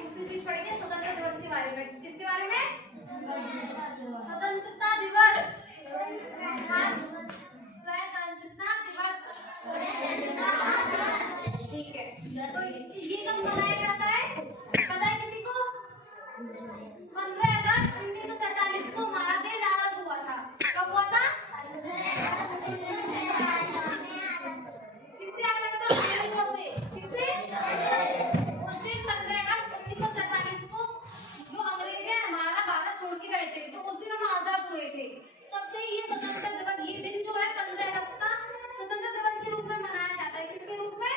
दूसरी चीज पढ़ेंगे स्वतंत्रता दिवस के बारे में। किसके बारे में? स्वतंत्रता दिवस। स्वतंत्रता दिवस, ठीक है। तो ये कब मनाया जाता है पता है किसी को? 15 अगस्त 1947 को हमारा देश आजाद हुआ था। कब हुआ था? किससे आजाद था? अंग्रेजों से। किससे? उस दिन 15 अगस्त 1947 को जो अंग्रेज हमारा भारत छोड़ के गए थे, तो उस दिन हम आजाद हुए थे। सबसे ये स्वतंत्रता दिवस, ये दिन जो है 15 अगस्त का स्वतंत्रता दिवस के रूप में मनाया जाता है। किसके रूप में?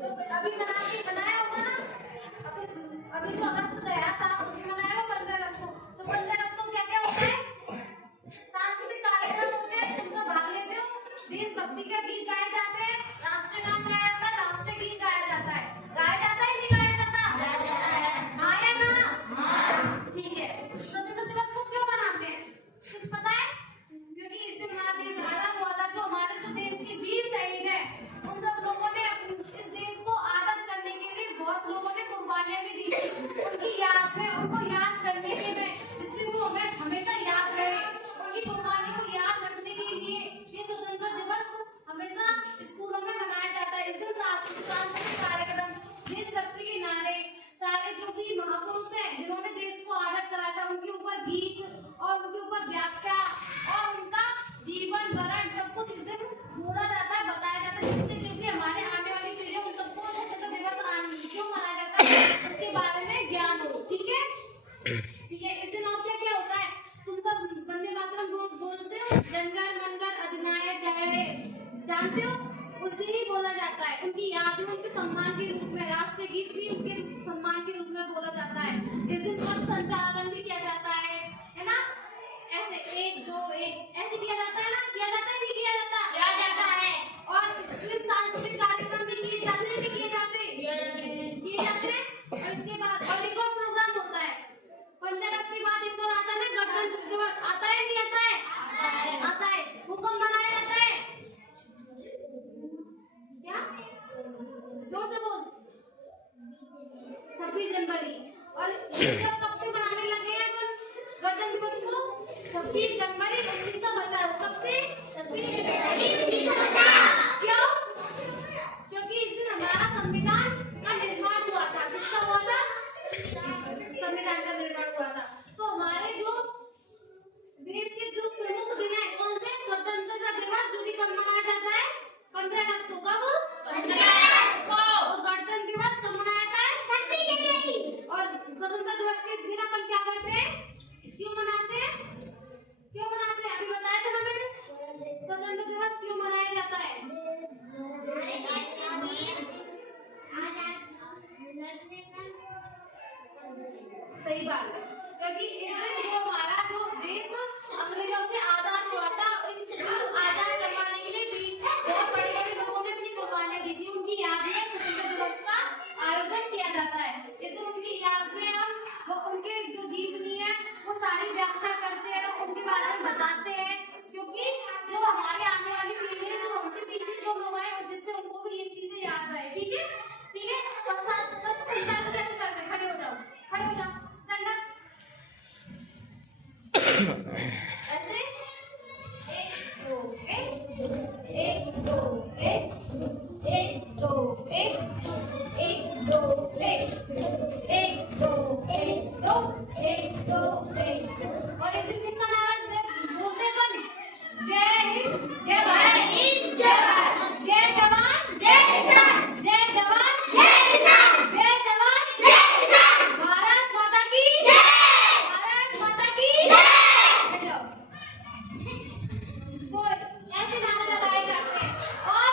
तो अभी मनाया होगा ना, अभी जो अगस्त गया था उसमें मनाया होगा 15 अगस्त को। तो 15 अगस्त को क्या क्या होता है? सांस्कृतिक कार्यक्रम होते हैं, तुम सब भाग लेते हो। देशभक्ति के गीत गाए जाते हैं, राष्ट्रीय गान गाया जाता है, राष्ट्रीय गीत गाया जाता है। गाया जाता है नहीं गाया जाता? हाँ या ना? ठीक है। स्वतंत्रता दिवस को क्यों मनाते हैं कुछ पता है? क्योंकि इस दिन हमारा देश आजाद हुआ था। जो हमारे जो देश के वीर शहीद हैं, उन सब लोगों ने इस देश को आजाद करने के लिए बहुत लोगों ने कुर्बानियां भी दी थी। उनकी याद में, उनको याद करने के में, जिससे वो हमें हमेशा याद रहे, उनकी कुर्बानी को याद रखने के लिए ये स्वतंत्रता दिवस हमेशा स्कूलों में मनाया जाता है। इस दिन सांस्कृतिक कार्यक्रम, देशभक्ति के नारे, सारे जो भी महापुरुष हैं जिन्होंने देश को आजाद कराया था, उनके ऊपर गीत और उनके ऊपर व्याख्या और उनका जीवन वरण सब कुछ इस दिन बोला जाता है, बताया जाता है, जिससे जो कि हमारे आने वाली पीढ़ी उन सबको स्वतंत्रता दिवस क्यों मनाया जाता है उसके बारे में ज्ञान हो। ठीक है, ठीक है। इस दिन और क्या होता है? तुम सब वंदे मातरम बोलते हो, जनगण मनगण अधिनायक जय, जानते हो? उस दिन ही बोला जाता है। उनकी याद में, उनके सम्मान के रूप में राष्ट्रीय गीत भी उनके सम्मान के रूप में बोला जाता है। इस दिन पथ संचालन भी किया जाता है ना? ऐसे 1 2 1 ऐसे किया जाता है ना? किया जाता है नहीं किया जाता? किया जाता है। और इस दिन सांस्कृतिक कार्यक्रम भी किए जाते हैं नहीं किए जाते? किए जाते हैं। और इसके बाद और एक और प्रोग्राम होता है 15 अगस्त के बाद। एक और आता है ना गणतंत्र दिवस, आता है नहीं आता है? आता है। वो कब मनाया जाता है? क्या? जोर से बोल। 26 जनवरी। और कब से मनाने लगे हैं अपन गणतंत्र दिवस को? 26 जनवरी 1950। कब से? 26 जनवरी 1950। क्यों? क्योंकि इस दिन हमारा संविधान का निर्माण हुआ था। किसका हुआ था? संविधान का निर्माण हुआ था। तो हमारे जो देश के जो प्रमुख दिन है कौन से? स्वतंत्रता दिवस, जो कि कब मनाया जाता है? 15 अगस्त को। कब? 15 अगस्त को। और गणतंत्र दिवस कब मनाया जाता है? 26 जनवरी। और स्वतंत्रता दिवस के दिन अपन क्या करते हैं? क्यों मनाते हैं? क्यों मनाते हैं? अभी बताया था ना मैंने। स्वतंत्रता दिवस क्यों मनाया जाता है? सही बात है। क्योंकि इस दिन जो हमारा जो देश अंग्रेजों से आजाद हुआ था, इस आजाद करवाने के लिए भी बहुत बड़े बड़े लोगों ने अपनी कुर्बानियां दी थी। उनकी याद में स्वतंत्रता दिवस का आयोजन किया जाता है। इस दिन उनकी याद में हम उनके जो जीवनी है वो सारी व्याख्या करते हैं, उनके बारे में बताते हैं। क्योंकि जो हमारे आने वाली पीढ़ी है, जो हमसे पीछे जो लोग आए, जिससे उनको भी ये चीजें याद रहे। ठीक है, ठीक है। संचालन कैसे करते हैं? खड़े हो जाओ, खड़े हो जाओ, स्टैंड अप। ऐसे 1 2 1 1 2 1 1 2 1 1 2 1 1 2 1 2 1 2 1। और इस दिन किसका नारा बोलते हैं अपन? जय हिंद, जय भारत, जय भारत, जय जवान, जय किसान, जय जवान, जय किसान, जय जवान, जय किसान, भारत माता की जय, भारत माता की जय। तो ऐसे नारे लगाए जाते हैं। और